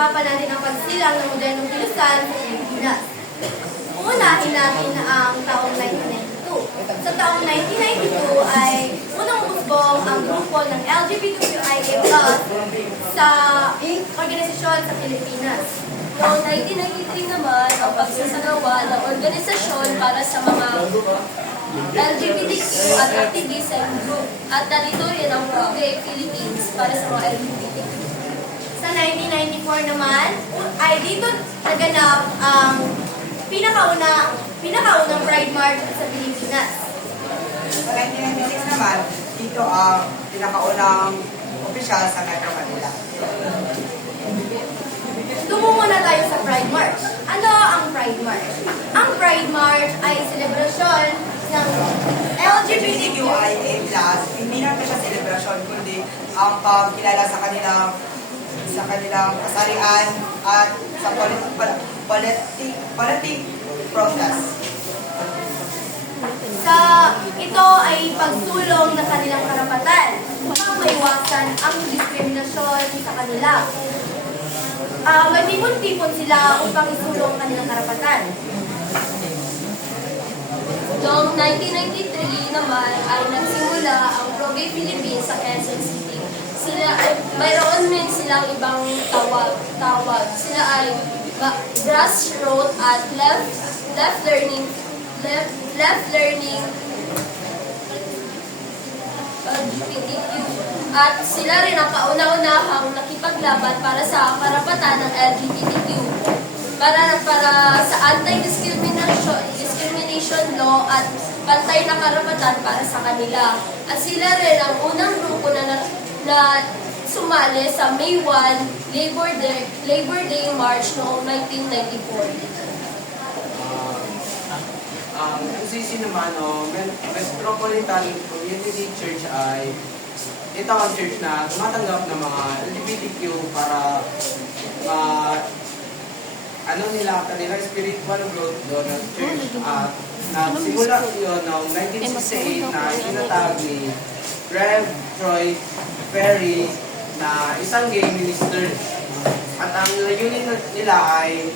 Pag-uusapan natin ang pagsilang ng modernong kilusan sa Pilipinas. Uunahin natin ang taong 1992. Sa taong 1992 ay unang umusbong ang grupo ng LGBTQIA+ sa organisasyon sa Pilipinas. Noong 1993 naman, ang pagsasagawa ng organisasyon para sa mga LGBTQ at activism group at narito rin ang Pro-Gay Philippines para sa mga LGBTQ. Sa 1994 naman, ay dito naganap ang pinakaunang Pride March sa Pilipinas. Sa 1996 naman, dito ang pinakaunang opisyal sa Metro Manila. Tumungo na tayo sa Pride March. Ano ang Pride March? Ang Pride March ay selebrasyon ng LGBTQ. LGBTQIA+, hindi naman siya selebrasyon, kundi ang pagkilala sa kanilang kasarian at sa politic protest. Ito ay pagsulong ng kanilang karapatan upang maiwasan ang diskriminasyon sa kanila. Magtipon-tipon sila upang isulong ang kanilang karapatan. Noong 1993 naman ay nagsimula ang Pro-Gay Philippines sa Quezon City. Mayroon din silang ibang tawag. Sila ay grassroots at left learning LGBTQ. At sila rin ang kauna-unahang nakipaglaban para sa karapatan ng LGBTQ. Para sa anti-discrimination law at pantay na karapatan para sa kanila. At sila rin ang unang grupo na sumali sa May 1 Labor Day March noong 1994. Ang UCC naman, Metropolitan Community Church ay ito ang church na tumatanggap ng mga LGBTQ para kanilang spiritual growth doon ng church. At nagsimula yun noong 1968 na itinatag ni Rev. Troy Perry na isang gay minister. At ang layunin nila ay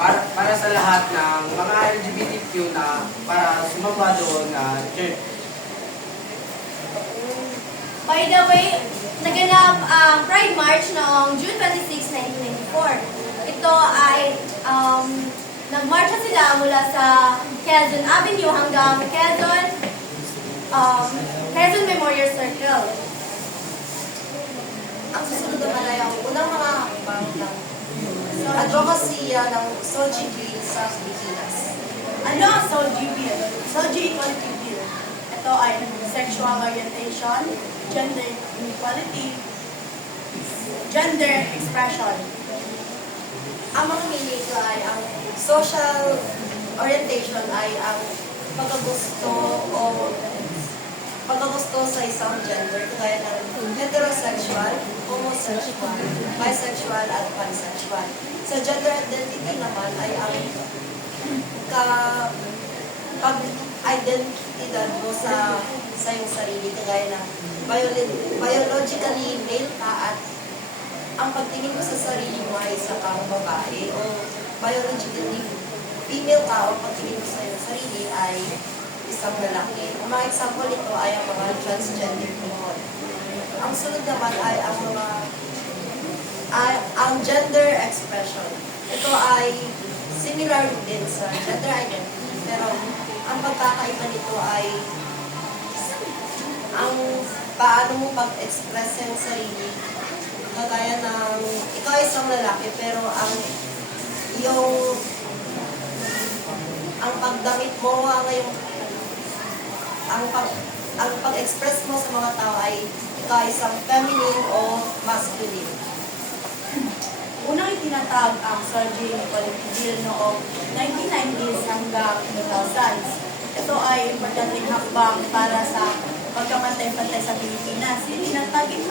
para sa lahat ng mga LGBTQ na para sumamba doon na church. By the way, naganap ang Pride March noong June 26, 1994. Ito ay nagmarcha sila mula sa Quezon Avenue hanggang Quezon Memorial Circle. Ang susunod naman ay ang unang mga hakbang ng advokasya ng SOGI Bill sa Pilipinas. Ano ang SOGI Bill? SOGI Equality Bill. Ito ay sexual orientation, gender inequality, gender expression. Ang mga meaning nito ay ang social orientation ay ang pagkagusto sa isang gender, kagaya ng heterosexual, homosexual, bisexual, at pansexual. Sa gender identity naman ay ang pag-identidad mo sa iyong sarili, kagaya ng biologically male ka at ang pagtingin mo sa sarili mo ay isa kang babae, o biologically female ka o pagtingin mo sa iyong sarili ay isang lalaki. Ang mga example nito ay ang mga transgender people. Ang sunod naman ay ang gender expression. Ito ay similar din sa gender identity, pero ang pagkakaiba nito ay ang paano mo pag-express yung sarili. Kagaya ng ikaw ay isang lalaki, pero ang pagdamit mo, ang pag-express mo sa mga tao ay ikaw isang feminine o masculine. Unang itinatag ang SOGI Equality Bill noong 1990s hanggang 2000s. Ito ay importanteng hakbang para sa pagkapantay-pantay sa Pilipinas. Itinatag ito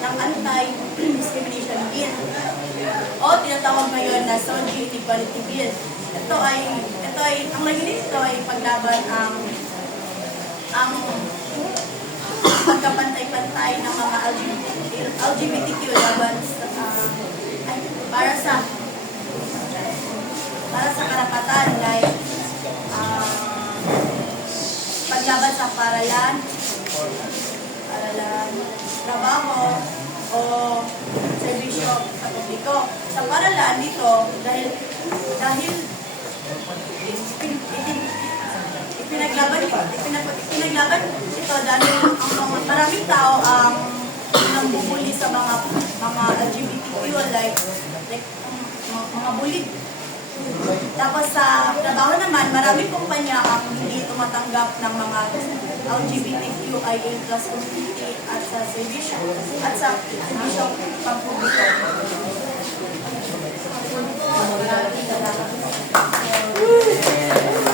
ng Anti-Discrimination Bill o tinatawag ngayon na SOGI Equality Bill. Ito ay ang layunin nito ay paglaban ang pagkapantay-pantay ng mga LGBTQ laban para sa karapatan like paglaban sa paralan, trabaho, o serbisyo sa publiko. Sa paralan dito, dahil ipinaglaban ito dahil maraming tao ang nambubuli sa mga LGBTQ like mga bulit. Tapos sa trabaho naman, maraming kumpanya ang hindi tumatanggap ng mga LGBTQIA plus community at sa servisyo pampubliko.